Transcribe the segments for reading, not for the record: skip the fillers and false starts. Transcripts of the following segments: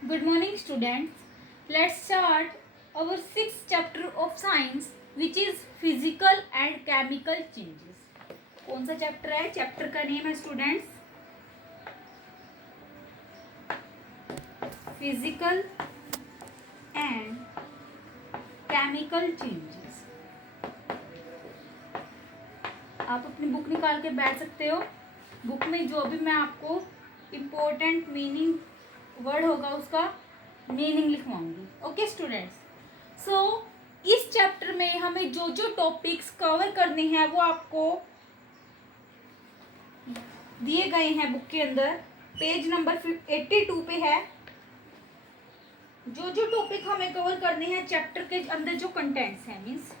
Good morning, students. Let's start our sixth chapter of science, which is physical and chemical changes. कौन सा chapter है? Chapter का name है students physical and chemical changes. आप अपनी book निकाल के बैठ सकते हो. बुक में जो भी मैं आपको इम्पोर्टेंट मीनिंग वर्ड होगा उसका मीनिंग लिखवाऊंगी. Okay students. सो इस चैप्टर में हमें जो जो टॉपिक्स कवर करने हैं वो आपको दिए गए हैं बुक के अंदर. पेज नंबर 82 पे है. जो जो टॉपिक हमें कवर करने हैं चैप्टर के अंदर जो कंटेंट्स हैं मीन्स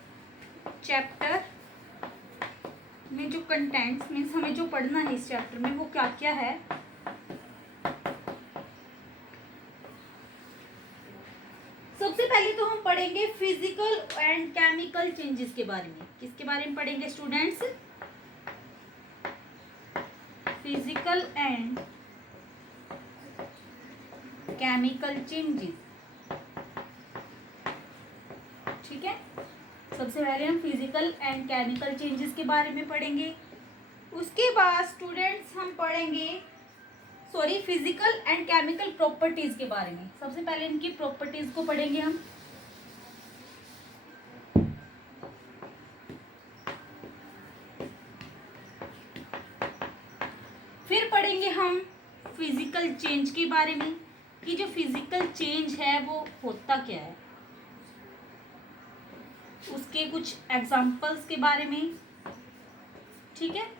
चैप्टर में जो कंटेंट्स मीन्स हमें जो पढ़ना है इस चैप्टर में वो क्या क्या है. सबसे पहले तो हम पढ़ेंगे फिजिकल एंड केमिकल चेंजेस के बारे में. किसके बारे में पढ़ेंगे students? Physical and chemical changes. ठीक है. सबसे पहले हम फिजिकल एंड केमिकल चेंजेस के बारे में पढ़ेंगे. उसके बाद स्टूडेंट्स हम पढ़ेंगे फिजिकल एंड केमिकल प्रॉपर्टीज के बारे में. सबसे पहले इनकी प्रॉपर्टीज को पढ़ेंगे हम. फिर पढ़ेंगे हम फिजिकल चेंज के बारे में कि जो फिजिकल चेंज है वो होता क्या है, उसके कुछ एग्जांपल्स के बारे में. ठीक है.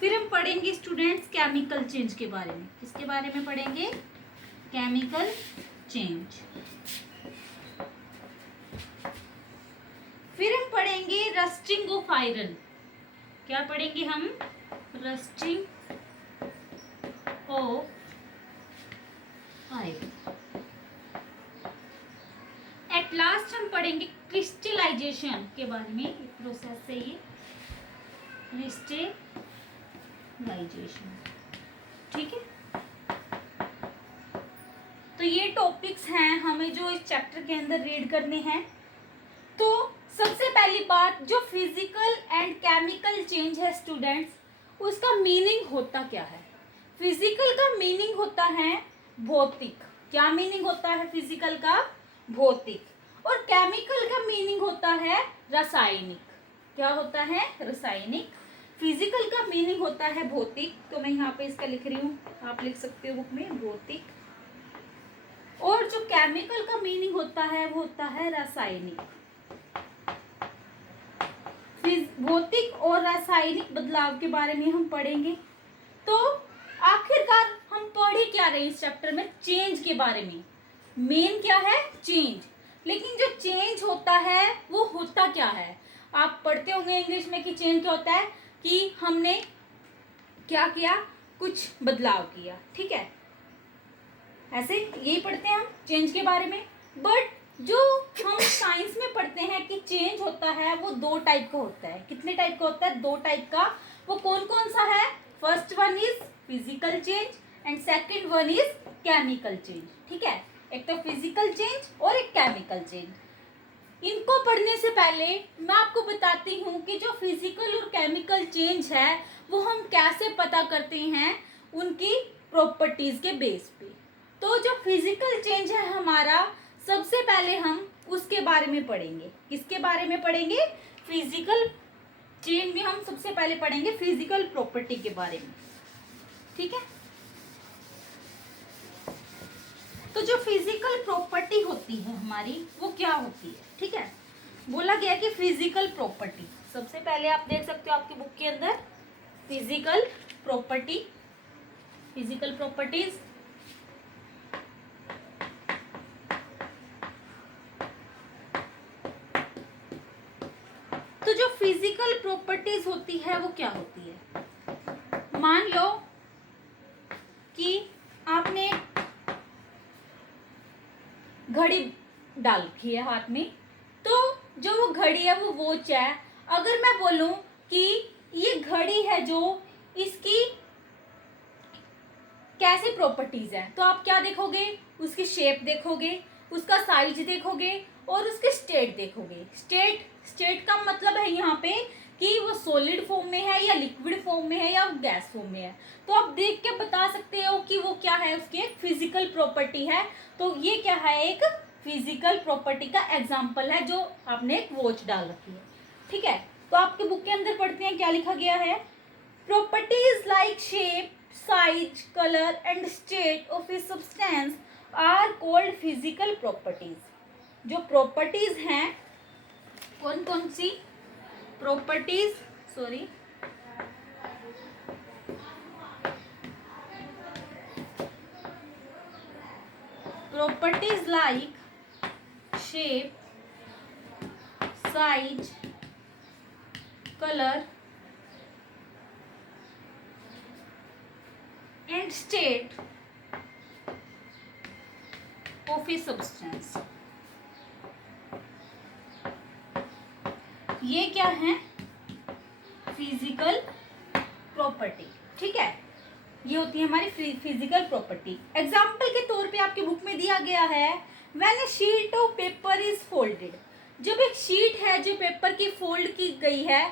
फिर हम पढ़ेंगे स्टूडेंट्स केमिकल चेंज के बारे में. किसके बारे में पढ़ेंगे? Chemical change. फिर हम पढ़ेंगे रस्टिंग ऑफ आयरन. क्या पढ़ेंगे हम? Rusting of iron. At last हम पढ़ेंगे क्रिस्टलाइजेशन के बारे में. प्रोसेस से ये क्रिस्टलाइजेशन. ठीक है. तो ये टॉपिक्स हैं हमें जो इस चैप्टर के अंदर रीड करने हैं. तो सबसे पहली बात, जो फिजिकल एंड केमिकल चेंज है स्टूडेंट्स, उसका मीनिंग होता क्या है? फिजिकल का मीनिंग होता है भौतिक. क्या मीनिंग होता है फिजिकल का? भौतिक. और केमिकल का मीनिंग होता है रासायनिक. क्या होता है? रासायनिक. फिजिकल का मीनिंग होता है भौतिक. तो मैं यहाँ पे इसका लिख रही हूँ, आप लिख सकते हो बुक में भौतिक. और जो केमिकल का मीनिंग होता है वो होता है रासायनिक. भौतिक और रासायनिक बदलाव के बारे में हम पढ़ेंगे. तो आखिरकार हम पढ़े क्या रहे इस चैप्टर में? चेंज के बारे में. मेन क्या है? चेंज. लेकिन जो चेंज होता है वो होता क्या है? आप पढ़ते होंगे इंग्लिश में कि चेंज क्या होता है, कि हमने क्या किया, कुछ बदलाव किया. ठीक है. ऐसे यही पढ़ते हैं हम चेंज के बारे में. बट जो हम साइंस में पढ़ते हैं कि चेंज होता है वो दो टाइप का होता है. कितने टाइप का होता है? दो टाइप का. वो कौन कौन सा है? First one is physical change and second one is chemical change. ठीक है. एक तो फिजिकल चेंज और एक केमिकल चेंज. इनको पढ़ने से पहले मैं आपको बताती हूँ कि जो फिजिकल और केमिकल चेंज है वो हम कैसे पता करते हैं, उनकी प्रॉपर्टीज के बेस पे. तो जो फिजिकल चेंज है हमारा, सबसे पहले हम उसके बारे में पढ़ेंगे. किसके बारे में पढ़ेंगे? फिजिकल चेंज में हम सबसे पहले पढ़ेंगे फिजिकल प्रॉपर्टी के बारे में. ठीक है. तो जो फिजिकल प्रॉपर्टी होती है हमारी वो क्या होती है? ठीक है. बोला गया कि फिजिकल प्रॉपर्टी. सबसे पहले आप देख सकते हो आपकी बुक के अंदर फिजिकल प्रॉपर्टी, फिजिकल प्रॉपर्टीज. तो जो फिजिकल प्रॉपर्टीज होती है वो क्या होती है? मान लो कि आपने घड़ी डाल रखी है हाथ में. तो जो वो घड़ी है वो वॉच है. अगर मैं बोलूं कि ये घड़ी है जो इसकी कैसे प्रॉपर्टीज हैं, तो आप क्या देखोगे, उसकी शेप देखोगे, उसका साइज देखोगे और उसके स्टेट देखोगे। स्टेट का मतलब है यहाँ पे कि वो सॉलिड फॉर्म में है या लिक्विड फॉर्म में है या गैस फॉर्म में है। तो आप देख के बता सकते हो कि वो क्या है, उसकी एक फिजिकल प्रॉपर्टी है। तो ये क्या है, एक फिजिकल प्रॉपर्टी का एग्जाम्पल है जो आपने एक वॉच डाल रखी है। ठीक है, तो आपके बुक के अंदर पढ़ते हैं क्या लिखा गया है। Properties like shape, size, colour and state of a substance are called physical properties. जो प्रॉपर्टीज हैं, कौन कौन सी properties, sorry, properties like shape, size, color and state of a substance, ये क्या है, फिजिकल प्रॉपर्टी। ठीक है, ये होती है हमारी फिजिकल प्रॉपर्टी। एग्जाम्पल के तौर पे आपके बुक में दिया गया है, when A sheet of paper is folded. जब एक शीट है जो पेपर की फोल्ड की गई है,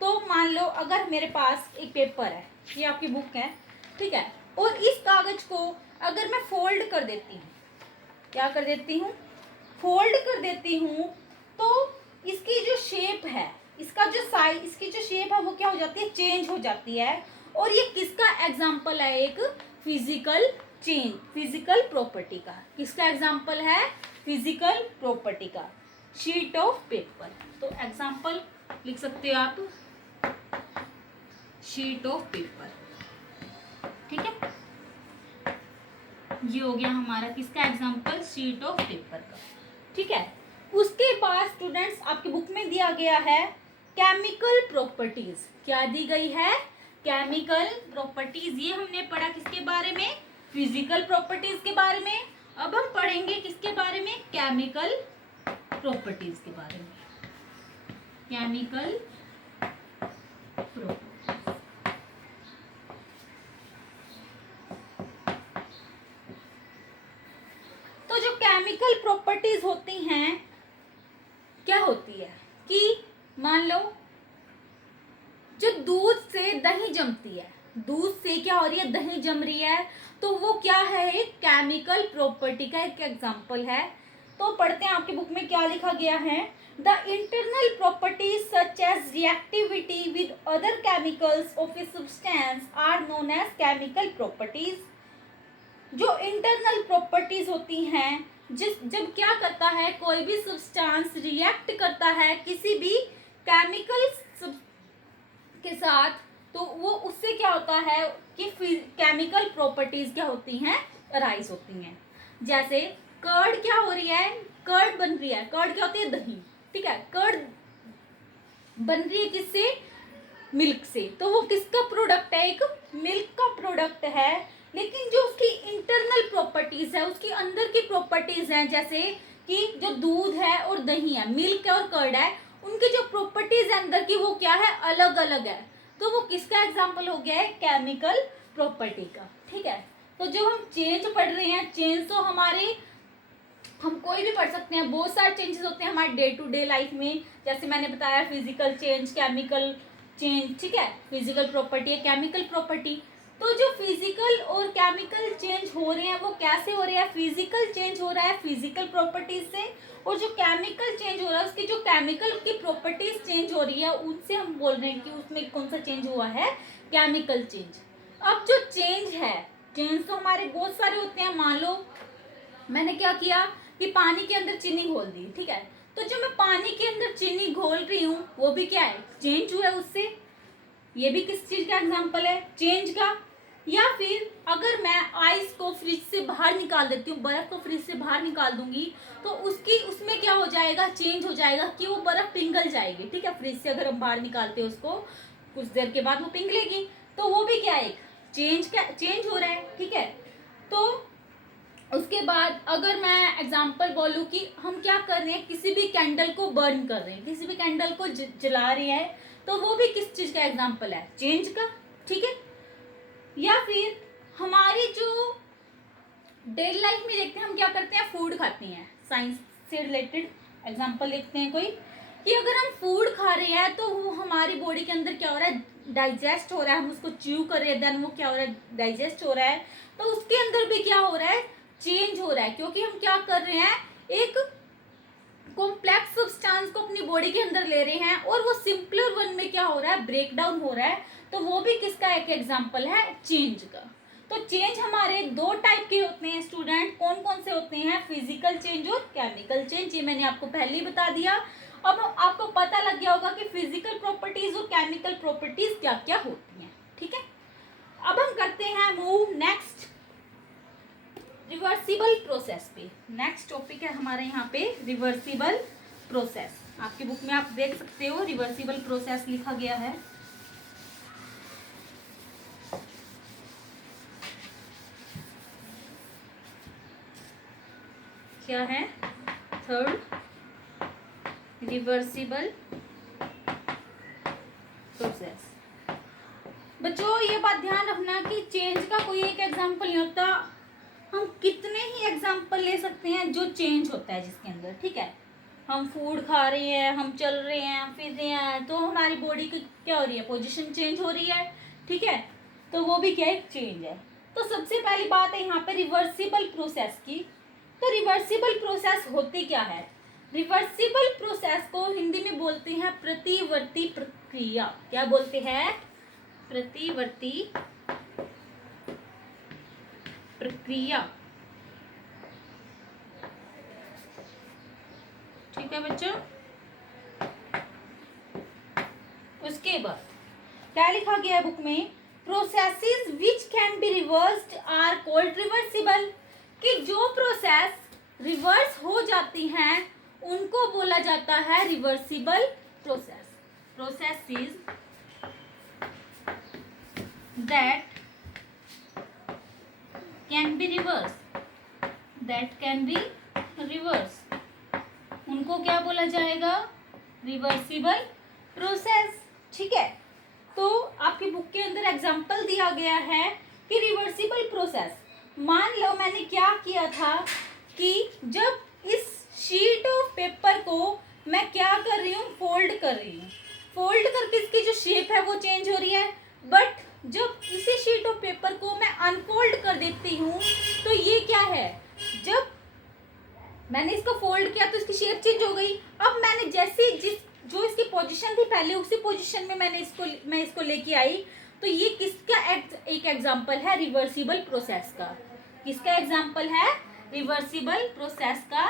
तो मान लो अगर मेरे पास एक पेपर है, ये आपकी बुक है, ठीक है, और इस कागज को अगर मैं फोल्ड कर देती हूँ, क्या कर देती हूँ, फोल्ड कर देती हूँ, तो इसकी जो शेप है, इसका जो साइज, इसकी जो शेप है वो क्या हो जाती है, चेंज हो जाती है। और ये किसका एग्जाम्पल है, एक फिजिकल चेंज, फिजिकल प्रॉपर्टी का। किसका एग्जाम्पल है, फिजिकल प्रॉपर्टी का, शीट ऑफ पेपर। तो एग्जाम्पल लिख सकते हो आप, शीट ऑफ पेपर। ठीक है, ये हो गया हमारा किसका एग्जाम्पल, शीट ऑफ पेपर का। ठीक है, उसके बाद स्टूडेंट्स आपके बुक में दिया गया है केमिकल प्रॉपर्टीज। क्या दी गई है, केमिकल प्रॉपर्टीज। ये हमने पढ़ा किसके बारे में, फिजिकल प्रॉपर्टीज के बारे में। अब हम पढ़ेंगे किसके बारे में, केमिकल प्रॉपर्टीज के बारे में, केमिकल प्रॉपर्टीज। तो जो केमिकल प्रॉपर्टीज होती हैं, क्या होती है कि मान लो जो दूध से दही जमती है, दूध से क्या हो रही है, दही जम रही है, तो वो क्या है, एक केमिकल प्रॉपर्टी का एक एग्जांपल है। तो पढ़ते हैं आपकी बुक में क्या लिखा गया है, the internal properties such as reactivity with other chemicals of a substance are known as chemical properties. जो इंटरनल प्रॉपर्टीज होती हैं, जब क्या करता है, कोई भी सब्सटेंस रिएक्ट करता है किसी भी केमिकल के साथ, तो वो उससे क्या होता है कि केमिकल प्रॉपर्टीज क्या होती हैं, अराइज होती हैं। जैसे कर्ड क्या हो रही है, कर्ड बन रही है, कर्ड क्या होती है, दही। ठीक है, कर्ड बन रही है किससे, मिल्क से। तो वो किसका प्रोडक्ट है, एक मिल्क का प्रोडक्ट है। लेकिन जो उसकी इंटरनल प्रॉपर्टीज है, उसकी अंदर की प्रॉपर्टीज हैं, जैसे कि जो दूध है और दही है, मिल्क है और कर्ड है, उनकी जो प्रॉपर्टीज है अंदर की, वो क्या है, अलग अलग है। तो वो किसका एग्जाम्पल हो गया है, केमिकल प्रॉपर्टी का। ठीक है, तो जो हम चेंज पढ़ रहे हैं, चेंज तो हमारे, हम कोई भी पढ़ सकते हैं, बहुत सारे चेंजेस होते हैं हमारे डे टू डे लाइफ में। जैसे मैंने बताया, फिजिकल चेंज, केमिकल चेंज। ठीक है, फिजिकल प्रॉपर्टी है, केमिकल प्रॉपर्टी। तो जो फिजिकल और केमिकल चेंज हो रहे हैं, वो कैसे हो रहे हैं, फिजिकल चेंज हो रहा है फिजिकल प्रॉपर्टीज से, और जो केमिकल चेंज हो रहा है, उसकी जो केमिकल की प्रॉपर्टीज चेंज हो रही है, उनसे हम बोल रहे हैं कि उसमें कौन सा चेंज हुआ है, केमिकल चेंज। अब जो चेंज है, चेंज तो हमारे बहुत सारे होते हैं। मान लो मैंने क्या किया कि पानी के अंदर चीनी घोल दी। ठीक है, तो जो मैं पानी के अंदर चीनी घोल रही हूँ, वो भी क्या है, चेंज हुआ है उससे। ये भी किस चीज का एग्जाम्पल है, चेंज का। या फिर अगर मैं आइस को फ्रिज से बाहर निकाल देती हूँ, बर्फ को फ्रिज से बाहर निकाल दूंगी, तो उसमें क्या हो जाएगा, चेंज हो जाएगा कि वो बर्फ पिघल जाएगी। ठीक है, फ्रिज से अगर हम बाहर निकालते हैं उसको, कुछ देर के बाद वो पिघलेगी। तो वो भी क्या है, चेंज हो रहा है। ठीक है, तो उसके बाद अगर मैं एग्जाम्पल बोलूँ कि हम क्या कर रहे हैं, किसी भी कैंडल को बर्न कर रहे हैं, किसी भी कैंडल को जला रहे हैं, तो वो भी किस चीज का एग्जाम्पल है, चेंज का। ठीक है, या फिर हमारी जो डेली लाइफ में देखते हैं, हम क्या करते हैं, फूड खाते हैं। साइंस से रिलेटेड एग्जांपल देखते हैं कोई, कि अगर हम फूड खा रहे हैं तो वो हमारी बॉडी के अंदर क्या हो रहा है, डाइजेस्ट हो रहा है, हम उसको च्यू कर रहे हैं, देन वो क्या हो रहा है, डाइजेस्ट हो रहा है। तो उसके अंदर भी क्या हो रहा है, चेंज हो रहा है, क्योंकि हम क्या कर रहे हैं, एक कॉम्प्लेक्स सब्सटेंस को अपनी बॉडी के अंदर ले रहे हैं और वो सिंपलर वन में क्या हो रहा है, ब्रेक डाउन हो रहा है। तो वो भी किसका एक एग्जाम्पल है, चेंज का। तो चेंज हमारे दो टाइप के होते हैं स्टूडेंट, कौन कौन से होते हैं, फिजिकल चेंज और केमिकल चेंज। ये मैंने आपको पहले ही बता दिया। अब आपको पता लग गया होगा कि फिजिकल प्रॉपर्टीज और केमिकल प्रॉपर्टीज क्या क्या होती हैं, ठीक है। अब हम करते हैं मूव नेक्स्ट रिवर्सिबल प्रोसेस पे। नेक्स्ट टॉपिक है हमारे यहाँ पे रिवर्सिबल प्रोसेस। आपकी बुक में आप देख सकते हो रिवर्सिबल प्रोसेस लिखा गया है। क्या है, थर्ड रिवर्सिबल प्रोसेस। बच्चों ये बात ध्यान रखना कि चेंज का कोई एक एग्जाम्पल नहीं होता, हम कितने ही एग्जाम्पल ले सकते हैं जो चेंज होता है जिसके अंदर, ठीक है। हम फूड खा रहे हैं, हम चल रहे हैं, हम फिर रहे हैं, तो हमारी बॉडी की क्या हो रही है, पोजीशन चेंज हो रही है, ठीक है। तो वो भी क्या एक चेंज है। तो सबसे पहली बात है यहाँ पे रिवर्सिबल प्रोसेस की। तो रिवर्सिबल प्रोसेस होती क्या है, रिवर्सिबल प्रोसेस को हिंदी में बोलते हैं प्रतिवर्ती प्रक्रिया। क्या बोलते हैं, प्रतिवर्ती प्रक्रिया, ठीक है बच्चों। उसके बाद क्या लिखा गया है बुक में, processes which can be reversed are called reversible. कि जो प्रोसेस रिवर्स हो जाती हैं उनको बोला जाता है reversible process. Processes that can be reverse, that can be reverse, उनको क्या बोला जाएगा, रिवर्सिबल प्रोसेस, ठीक है। तो आपकी बुक के अंदर एग्जांपल दिया गया है कि रिवर्सिबल प्रोसेस, मान लो मैंने क्या किया था कि जब इस शीट ऑफ पेपर को मैं क्या कर रही हूँ, फोल्ड कर रही हूँ, फोल्ड करके इसकी जो शेप है वो चेंज हो रही है। बट जब इसी शीट ऑफ पेपर को मैं अनफोल्ड कर देती हूँ तो ये क्या है, जब मैंने इसको फोल्ड किया तो इसकी शेप चेंज हो गई। अब मैंने जैसे जो इसकी पोजीशन थी पहले उसी पोजीशन में मैं इसको लेके आई। तो ये किसका एक एग्जांपल है, रिवर्सिबल प्रोसेस का। किसका एग्जांपल है, रिवर्सिबल प्रोसेस का।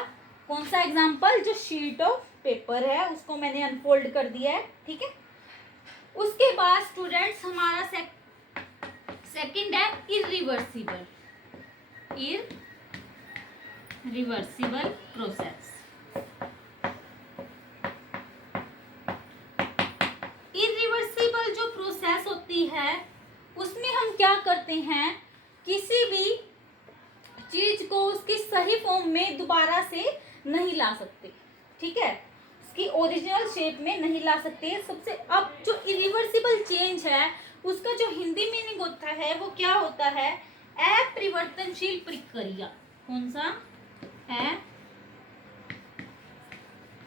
कौन सा एग्जांपल, जो शीट ऑफ पेपर है उसको मैंने अनफोल्ड कर दिया है, ठीक है। उसके बाद स्टूडेंट्स हमारा सेकंड है इरिवर्सिबल, इरिवर्सिबल प्रोसेस। इरिवर्सिबल जो प्रोसेस होती है उसमें हम क्या करते हैं, किसी भी चीज को उसकी सही फॉर्म में दोबारा से नहीं ला सकते, ठीक है, उसकी ओरिजिनल शेप में नहीं ला सकते। सबसे अब जो इरिवर्सिबल चेंज है उसका जो हिंदी मीनिंग होता है वो क्या होता है, अपरिवर्तनशील प्रक्रिया। कौन सा,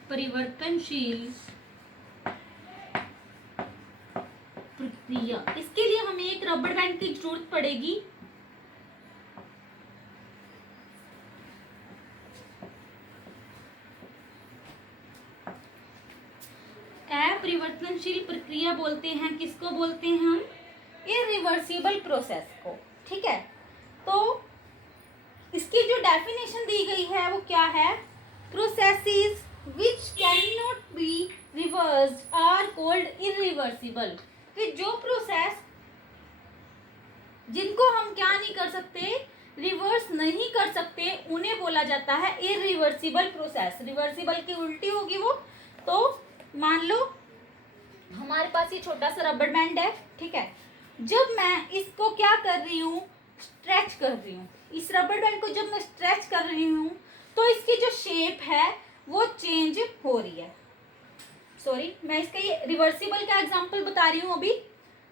अपरिवर्तनशील प्रक्रिया। इसके लिए हमें एक रबर बैंड की जरूरत पड़ेगी। अपरिवर्तनशील प्रक्रिया बोलते हैं, किसको बोलते हैं हम, इरिवर्सिबल प्रोसेस को, ठीक है। तो इसकी जो डेफिनेशन दी गई है वो क्या है, processes which can not be reversed are called irreversible. कि जो प्रोसेस जिनको हम क्या नहीं कर सकते, रिवर्स नहीं कर सकते, उन्हें बोला जाता है इरिवर्सिबल प्रोसेस। रिवर्सिबल की उल्टी होगी वो। तो मान लो हमारे पास ये छोटा सा रबर बैंड है, ठीक है। जब मैं इसको क्या कर रही हूँ, स्ट्रेच कर रही हूँ, इस रबर बैंड को जब मैं स्ट्रेच कर रही हूँ तो इसकी जो शेप है वो चेंज हो रही है। सॉरी, मैं इसका ये रिवर्सिबल का एग्जांपल बता रही हूँ अभी।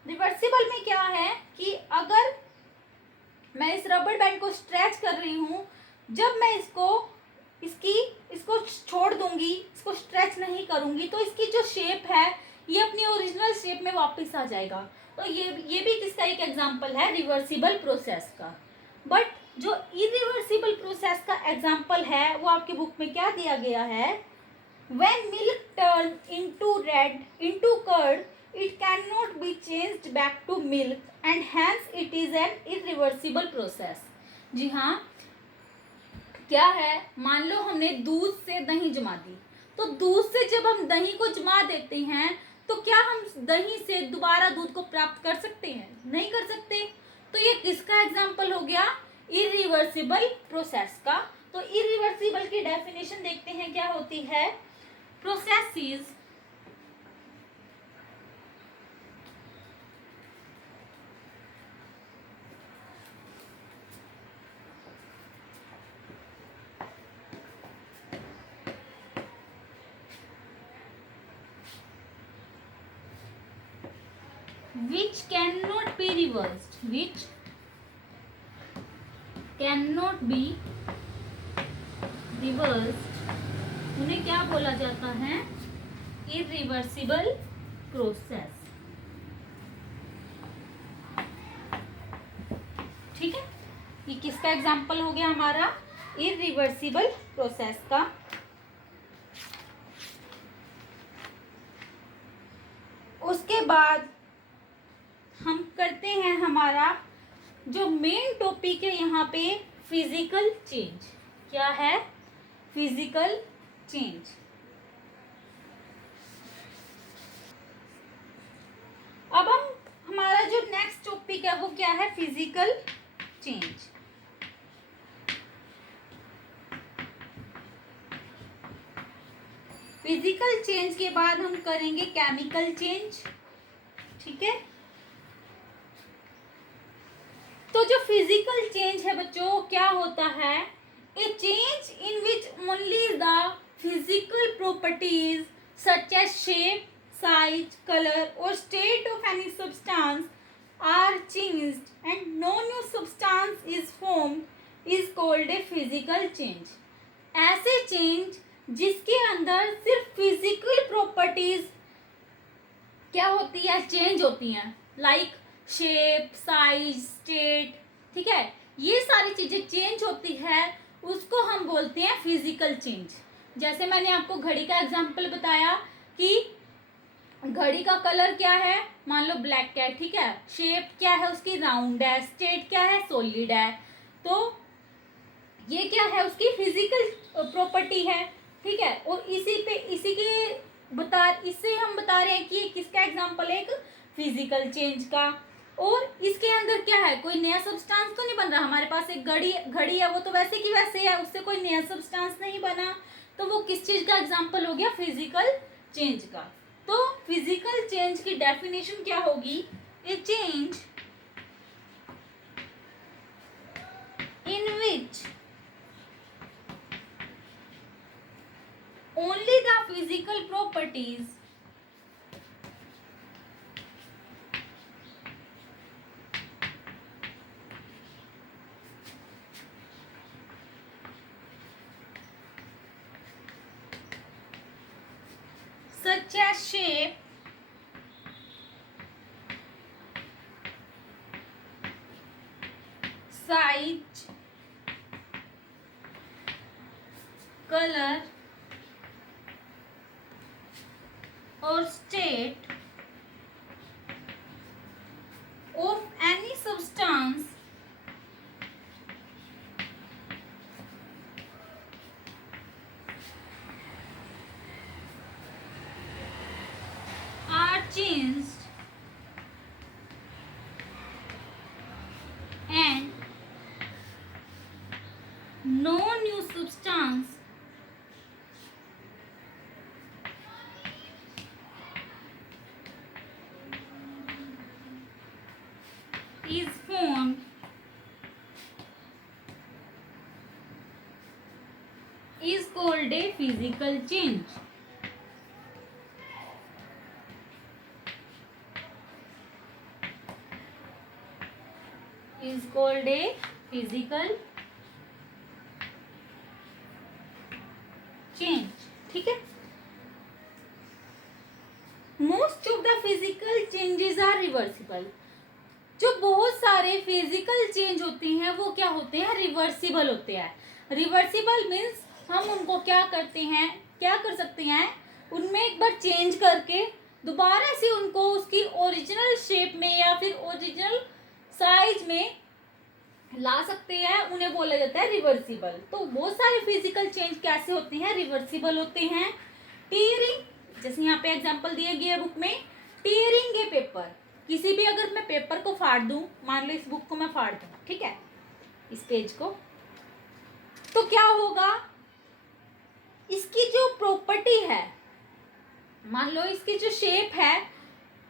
रिवर्सिबल में क्या है कि अगर मैं इस रबर बैंड को स्ट्रेच कर रही हूँ, जब मैं इसको छोड़ दूंगी, इसको स्ट्रेच नहीं करूंगी, तो इसकी जो शेप है ये अपनी ओरिजिनल शेप में वापस आ जाएगा। तो ये भी किसका एक एग्जांपल है, रिवर्सिबल प्रोसेस का। बट जो इरिवर्सिबल प्रोसेस का एग्जांपल है वो आपकी बुक में क्या दिया गया है, when milk turn into curd, it cannot be changed back to milk and hence it is an irreversible process। जी हाँ, क्या है, मान लो हमने दूध से दही जमा दी, तो दूध से जब हम दही को जमा देते हैं तो क्या हम दही से दोबारा दूध को प्राप्त कर सकते हैं, नहीं कर सकते। तो ये किसका एग्जाम्पल हो गया, इरिवर्सिबल प्रोसेस का। तो इरिवर्सिबल की डेफिनेशन देखते हैं क्या होती है, processes which cannot be reversed, which cannot be reversed, उन्हें क्या बोला जाता है, irreversible process। ठीक है, ये किसका एग्जाम्पल हो गया हमारा, इरिवर्सिबल प्रोसेस का। उसके बाद हम करते हैं हमारा जो मेन टॉपिक है यहाँ पे, फिजिकल चेंज। क्या है, फिजिकल चेंज। अब हमारा जो नेक्स्ट टॉपिक है वो क्या है, फिजिकल चेंज। फिजिकल चेंज के बाद हम करेंगे केमिकल चेंज। ठीक है, तो जो फिजिकल चेंज है बच्चों, क्या होता है, a change in which only the physical properties such as shape, size, colour और state of any substance are changed and no new substance is formed is called a physical change. ऐसे change जिसके अंदर सिर्फ physical properties क्या होती है, change होती हैं, लाइक शेप, साइज, स्टेट। ठीक है, ये सारी चीजें चेंज होती है, उसको हम बोलते हैं फिजिकल चेंज। जैसे मैंने आपको घड़ी का एग्जांपल बताया कि घड़ी का कलर क्या है, मान लो ब्लैक है। ठीक है, शेप क्या है उसकी, राउंड है। स्टेट क्या है, सॉलिड है। तो ये क्या है, उसकी फिजिकल प्रॉपर्टी है। ठीक है, और इससे हम बता रहे हैं कि किसका एग्जांपल है, एक फिजिकल चेंज का। और इसके अंदर क्या है, कोई नया सब्सटेंस तो नहीं बन रहा। हमारे पास एक घड़ी है, वो तो वैसे की वैसे है, उससे कोई नया सब्सटेंस नहीं बना। तो वो किस चीज का एग्जांपल हो गया, फिजिकल चेंज का। तो फिजिकल चेंज की डेफिनेशन क्या होगी, ए change in which only the physical properties such as shape, size, color or state of any substance are changed and no new substance is formed is called a physical change। is called a physical change. ठीक है, most of the physical changes are reversible. जो बहुत सारे physical change होते हैं वो क्या होते हैं, रिवर्सिबल होते हैं। रिवर्सिबल मीन्स हम उनको क्या करते हैं, क्या कर सकते हैं, उनमें एक बार चेंज करके दोबारा से उनको उसकी ओरिजिनल शेप में या फिर ओरिजिनल साइज में ला सकते हैं, उन्हें बोला जाता है रिवर्सिबल। तो बहुत सारे फिजिकल चेंज कैसे होते हैं, रिवर्सिबल होते हैं। टीयरिंग, जैसे यहाँ पे एग्जांपल दिए गए बुक में, टीयरिंग ए पेपर, किसी भी अगर मैं पेपर को फाड़ दूं, मान लो इस बुक को मैं फाड़ दूं, ठीक है, इस पेज को, तो क्या होगा, इसकी जो प्रॉपर्टी है, मान लो इसकी जो शेप है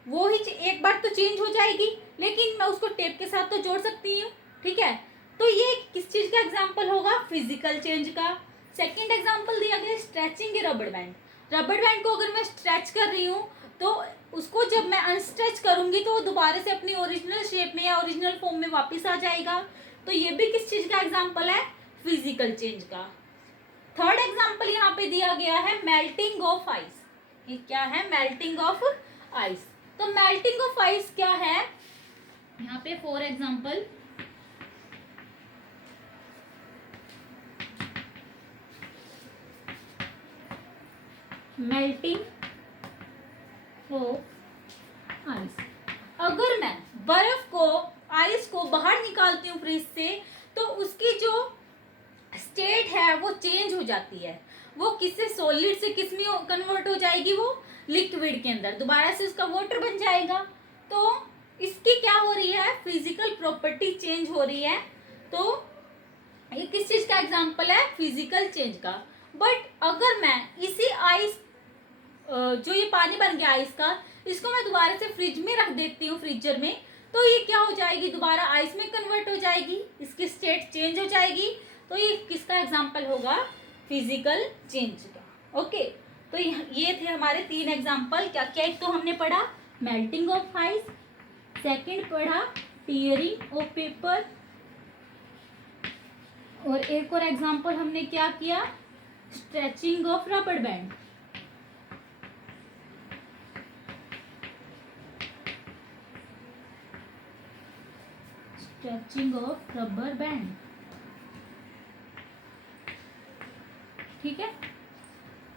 वो ही एक बार तो चेंज हो जाएगी, लेकिन मैं उसको टेप के साथ तो जोड़ सकती हूँ। ठीक है, तो ये किस चीज का एग्जाम्पल होगा, फिजिकल चेंज का। सेकेंड एग्जाम्पल दिया गया स्ट्रेचिंग ए रबड़ बैंड। रबड़ बैंड को अगर मैं स्ट्रेच कर रही हूँ तो उसको जब मैं अनस्ट्रेच करूंगी तो वो दोबारा से अपनी ओरिजिनल शेप में या ओरिजिनल फॉर्म में वापस आ जाएगा। तो ये भी किस चीज का एग्जाम्पल है, फिजिकल चेंज का। थर्ड एग्जाम्पल यहाँ पे दिया गया है मेल्टिंग ऑफ आइस। ये क्या है, मेल्टिंग ऑफ आइस। तो मेल्टिंग ऑफ आइस क्या है, यहाँ पे for example melting of ice, अगर मैं बर्फ को, आइस को बाहर निकालती हूँ फ्रिज से, तो उसकी जो स्टेट है वो चेंज हो जाती है। वो किससे, सॉलिड से किस में कन्वर्ट हो जाएगी, वो लिक्विड के अंदर, दोबारा से उसका वाटर बन जाएगा। तो इसकी क्या हो रही है, फिजिकल प्रॉपर्टी चेंज हो रही है। तो ये किस चीज का एग्जांपल है, फिजिकल चेंज का। बट अगर मैं इसी आइस, जो ये पानी बन गया आइस का, इसको मैं दोबारा से फ्रिज में रख देती हूँ, फ्रीजर में, तो ये क्या हो जाएगी, दोबारा आइस में कन्वर्ट हो जाएगी, इसकी स्टेट चेंज हो जाएगी। तो ये किसका एग्जांपल होगा, फिजिकल चेंज का। ओके, तो ये थे हमारे 3 एग्जांपल। क्या क्या, एक तो हमने पढ़ा मेल्टिंग ऑफ आइस, सेकंड पढ़ा टीयरिंग ऑफ पेपर, और एक और एग्जांपल हमने क्या किया, स्ट्रेचिंग ऑफ रबड़ band. Stretching of rubber band. ठीक है,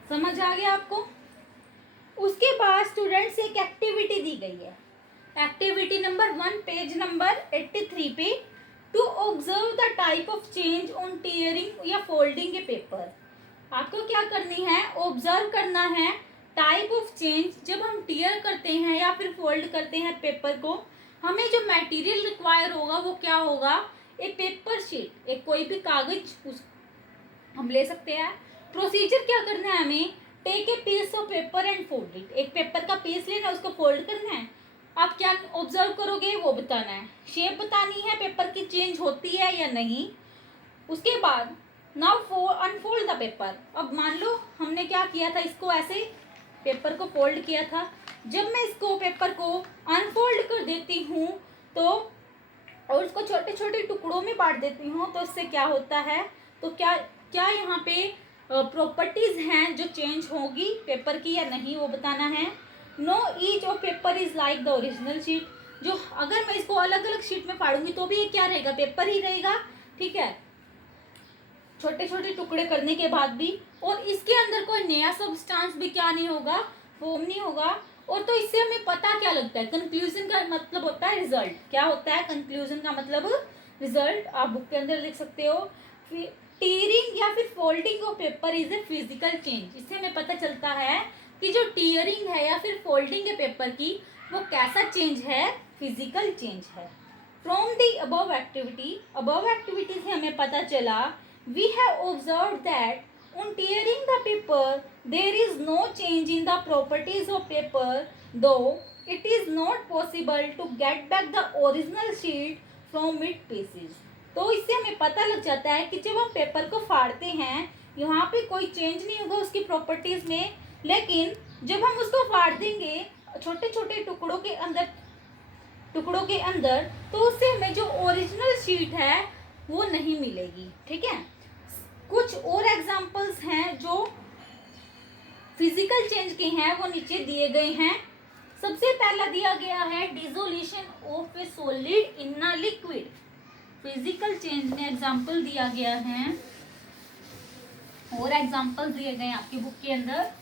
समझ आ गया आपको। उसके बाद स्टूडेंट्स एक एक्टिविटी दी गई है, एक्टिविटी नंबर 1 पेज नंबर 83 पे, to observe the type of change on tearing या फोल्डिंग ए पेपर। आपको क्या करनी है, ऑब्जर्व करना है टाइप ऑफ चेंज, जब हम टीयर करते हैं या फिर फोल्ड करते हैं पेपर को, हमें जो मटेरियल रिक्वायर होगा वो क्या होगा, एक पेपर शीट, एक कोई भी कागज उस हम ले सकते हैं। प्रोसीजर क्या करना है हमें, take a piece of paper and fold it. एक पेपर का पीस लेना है, उसको फोल्ड करना है। आप क्या ऑब्जर्व करोगे वो बताना है, शेप बतानी है पेपर की चेंज होती है या नहीं। उसके बाद नाउ अनफोल्ड द पेपर। अब मान लो हमने क्या किया था, इसको ऐसे पेपर को फोल्ड किया था, जब मैं इसको पेपर को अनफोल्ड कर देती हूँ तो, और उसको छोटे छोटे टुकड़ों में बांट देती हूँ, तो इससे क्या होता है, तो क्या क्या यहाँ पे प्रॉपर्टीज हैं जो चेंज होगी पेपर की या नहीं, वो बताना है। Know each of paper is like the original sheet. जो अगर मैं इसको अलग अलग शीट में फाड़ूंगी तो भी ये क्या रहेगा, पेपर ही रहेगा। ठीक है, छोटे छोटे टुकड़े करने के बाद भी, और इसके अंदर कोई नया सब्सटेंस भी क्या नहीं होगा, फॉर्म नहीं होगा। और तो इससे हमें पता क्या लगता है, कंक्लूजन का मतलब होता है रिजल्ट। क्या होता है कंक्लूजन का मतलब, रिजल्ट। आप बुक के अंदर लिख सकते हो, टीयरिंग या फिर folding of paper is a physical change. इससे हमें पता चलता है कि जो टीयरिंग है या फिर फोल्डिंग है पेपर की, वो कैसा चेंज है, फिजिकल चेंज है। फ्रॉम दी अबव एक्टिविटी से हमें पता चला, we have observed that on tearing the paper there is no change in the properties of paper, though it is not possible to get back the original sheet from its pieces। तो इससे हमें पता लग जाता है कि जब हम पेपर को फाड़ते हैं, यहाँ पे कोई चेंज नहीं होगा उसकी प्रॉपर्टीज में, लेकिन जब हम उसको फाड़ देंगे छोटे छोटे टुकड़ों के अंदर टुकड़ों के अंदर, तो उससे हमें जो ओरिजिनल शीट है वो नहीं मिलेगी। ठीक है, कुछ और एग्जांपल्स हैं जो फिजिकल चेंज के हैं, वो नीचे दिए गए हैं। सबसे पहला दिया गया है dissolution of A solid in a liquid. Physical change में एग्जांपल दिया गया है और एग्जांपल दिए गए हैं आपकी बुक के अंदर।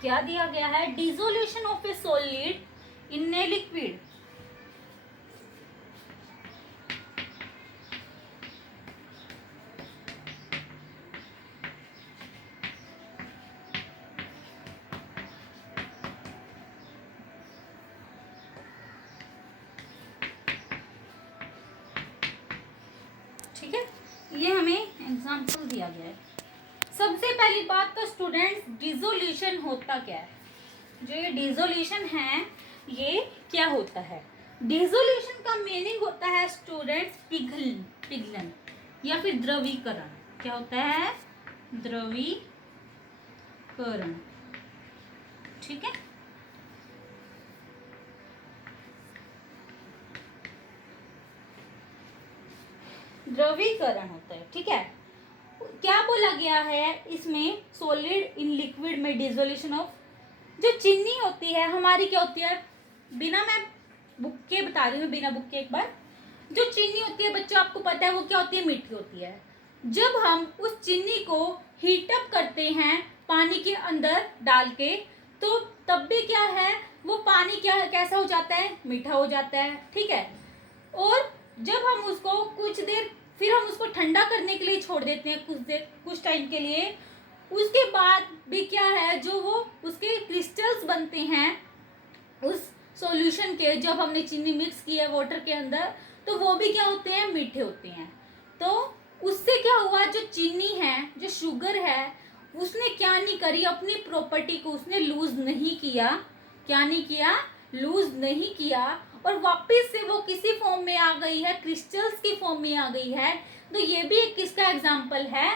क्या दिया गया है? Dissolution of A solid in a liquid. ठीक है, ये हमें एग्जांपल दिया गया है। सबसे पहली बात तो स्टूडेंट्स, डिसोल्यूशन होता क्या है? जो ये डिसोल्यूशन है ये क्या होता है? डिसोल्यूशन का मीनिंग होता है स्टूडेंट्स पिघलन या फिर द्रवीकरण। क्या होता है? द्रवीकरण। ठीक है, द्रवीकरण होता है। ठीक है, क्या बोला गया है इसमें? सॉलिड इन लिक्विड में डिसोल्यूशन ऑफ, जो चीनी होती है हमारी क्या होती है? बिना मैं बुक के बता रही हूँ, बिना बुक के एक बार। जो चीनी होती है बच्चों, आपको पता है वो क्या होती है? मीठी होती है। जब हम उस चीनी को हीट अप करते हैं पानी के अंदर डाल के, तो तब भी क्या है, वो पानी क्या कैसा हो जाता है? मीठा हो जाता है। ठीक है, और जब हम उसको कुछ देर, फिर हम उसको ठंडा करने के लिए छोड़ देते हैं कुछ टाइम के लिए, उसके बाद भी क्या है, जो वो उसके क्रिस्टल्स बनते हैं उस सॉल्यूशन के, जब हमने चीनी मिक्स की है वाटर के अंदर, तो वो भी क्या होते हैं? मीठे होते हैं। तो उससे क्या हुआ, जो चीनी है, जो शुगर है, उसने क्या नहीं करी, अपनी प्रॉपर्टी को उसने लूज नहीं किया। क्या नहीं किया? लूज नहीं किया, और वापस से वो किसी फॉर्म में आ गई है, क्रिस्टल्स की फॉर्म में आ गई है। तो ये भी एक किसका एग्जाम्पल है?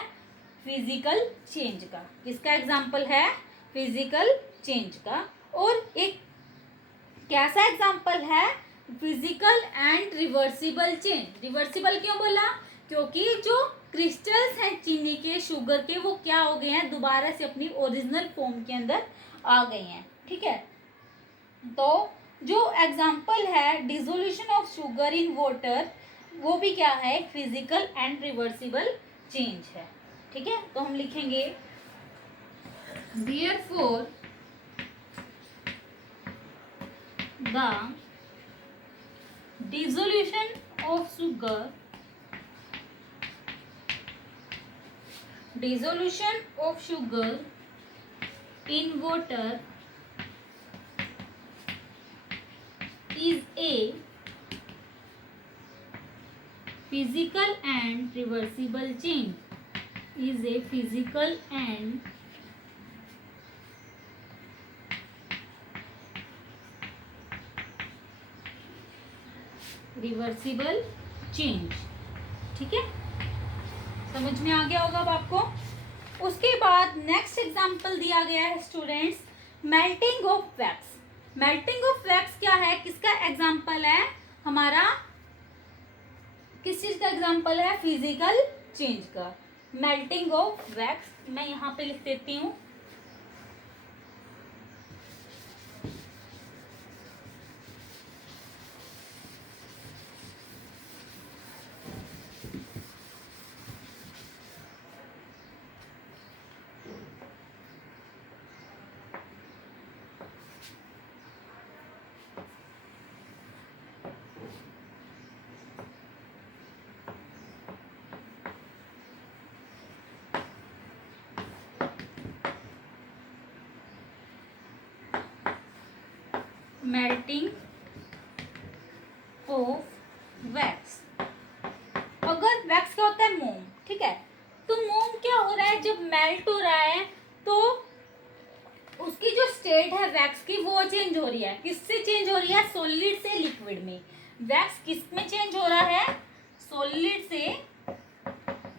फिजिकल चेंज का। किसका एग्जाम्पल है? फिजिकल चेंज का। और एक कैसा एग्जाम्पल है? Physical and reversible change. Reversible क्यों बोला? क्योंकि जो क्रिस्टल्स हैं चीनी के, शुगर के, वो क्या हो गए हैं? दोबारा से अपनी ओरिजिनल फॉर्म के अंदर आ गए हैं। ठीक है, तो जो एग्जाम्पल है dissolution of sugar in water, वो भी क्या है? फिजिकल एंड रिवर्सिबल चेंज है। ठीक है, तो हम लिखेंगे therefore the dissolution of sugar in water is a physical and reversible change. Is a physical and reversible change. ठीक है, समझ में आ गया होगा अब आपको। उसके बाद नेक्स्ट एग्जांपल दिया गया है students, melting of wax. Melting of wax क्या है? किसका एग्जांपल है? हमारा किस चीज का एग्जांपल है? फिजिकल चेंज का। मेल्टिंग ऑफ वैक्स मैं यहाँ पे लिख देती हूँ। Melting of wax. अगर वैक्स क्या होता है? मोम। ठीक है, तो मोम क्या हो रहा है? जब मेल्ट हो रहा है तो उसकी जो स्टेट है वैक्स की, वो चेंज हो रही है। किससे चेंज हो रही है? सॉलिड से लिक्विड में। वैक्स किस में चेंज हो रहा है? सॉलिड से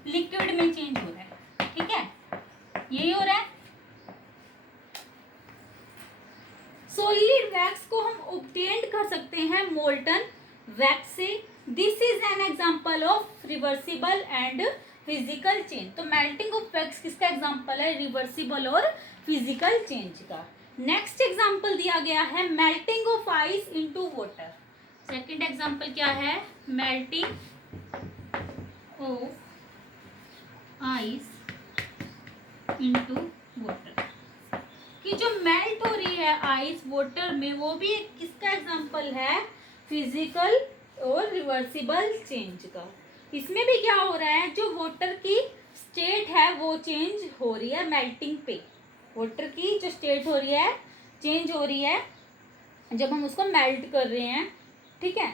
लिक्विड में चेंज हो रहा है, ठीक है, यही हो रहा है। सॉलिड वैक्स को हम ऑब्टेन कर सकते हैं मोल्टन वैक्स से। This is an example of reversible and physical change. तो मेल्टिंग ऑफ वैक्स किसका एग्जांपल है? रिवर्सिबल और फिजिकल चेंज का। नेक्स्ट एग्जांपल दिया गया है melting of ice into water. Second example क्या है? Melting of ice into water, कि जो मेल्ट हो रही है आइस वाटर में, वो भी एक किसका एग्जांपल है? फिजिकल और रिवर्सिबल चेंज का। इसमें भी क्या हो रहा है? जो वाटर की स्टेट है वो चेंज हो रही है मेल्टिंग पे। वाटर की जो स्टेट हो रही है चेंज हो रही है जब हम उसको मेल्ट कर रहे हैं, ठीक है।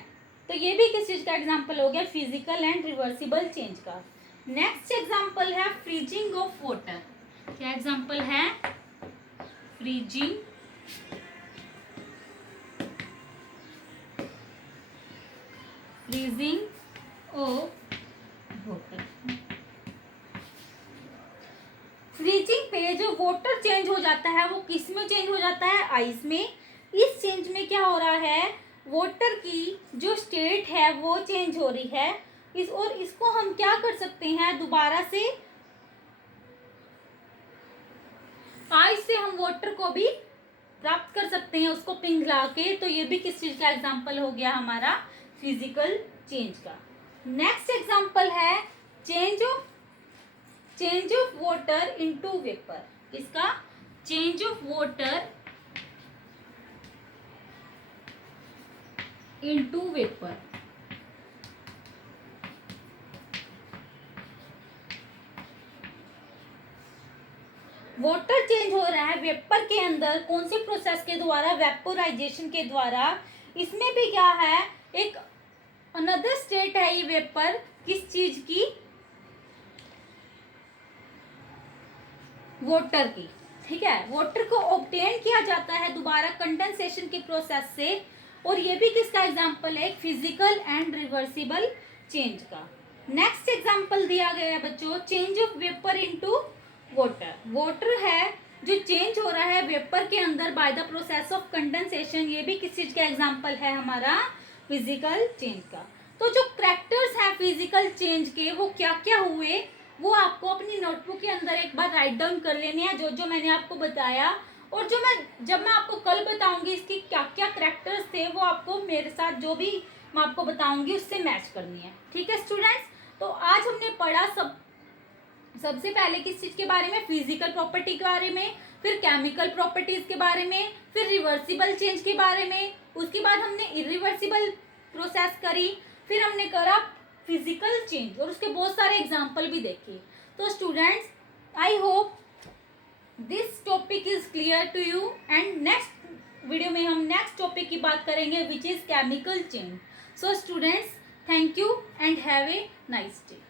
तो ये भी किस चीज का एग्जांपल हो गया? फिजिकल एंड रिवर्सिबल चेंज का। नेक्स्ट एग्जांपल है फ्रीजिंग ऑफ वाटर। क्या एग्जांपल है? Freezing of water. फ्रीजिंग पे जो वाटर चेंज हो जाता है वो किस में चेंज हो जाता है? आइस में। इस चेंज में क्या हो रहा है? वाटर की जो स्टेट है वो चेंज हो रही है। इसको हम क्या कर सकते हैं? दोबारा से आइस से हम वाटर को भी प्राप्त कर सकते हैं, उसको पिघला के। तो ये भी किस चीज का एग्जांपल हो गया? हमारा फिजिकल चेंज का। नेक्स्ट एग्जांपल है change of water into vapour. इसका change of water into vapour. Water change हो रहा है वेपर के अंदर, कौन से प्रोसेस के द्वारा? वेपोराइजेशन के द्वारा। इसमें भी क्या है? एक अनदर स्टेट है ये वेपर, किस चीज की? वाटर की, ठीक है। वाटर को ऑब्टेन किया जाता है दोबारा कंडेंसेशन के प्रोसेस से। और ये भी किसका एग्जांपल है? फिजिकल एंड रिवर्सिबल चेंज का। नेक्स्ट एग्जांपल दिया गया है बच्चों change of vapour into water. Water है जो चेंज हो रहा है वेपर के अंदर by the process of condensation. ये भी किस चीज का एग्जांपल है? हमारा फिजिकल चेंज का। तो जो कैरेक्टर्स हैं फिजिकल चेंज के वो क्या क्या हुए, वो आपको अपनी नोटबुक के अंदर एक बार राइट डाउन कर लेने हैं, जो जो मैंने आपको बताया। और जब मैं आपको कल बताऊंगी इसकी क्या क्या कैरेक्टर्स थे, वो आपको मेरे साथ जो भी मैं आपको बताऊंगी उससे मैच करनी है, ठीक है स्टूडेंट्स। तो आज हमने पढ़ा सबसे पहले किस चीज के बारे में? फिजिकल प्रॉपर्टी के बारे में, फिर केमिकल प्रॉपर्टीज के बारे में, फिर रिवर्सिबल चेंज के बारे में। उसके बाद हमने इरिवर्सिबल प्रोसेस करी, फिर हमने करा फिजिकल चेंज और उसके बहुत सारे एग्जाम्पल भी देखे। तो students I hope this topic is clear to you. And next video में हम नेक्स्ट टॉपिक की बात करेंगे which is chemical change. So students thank you and have a nice day.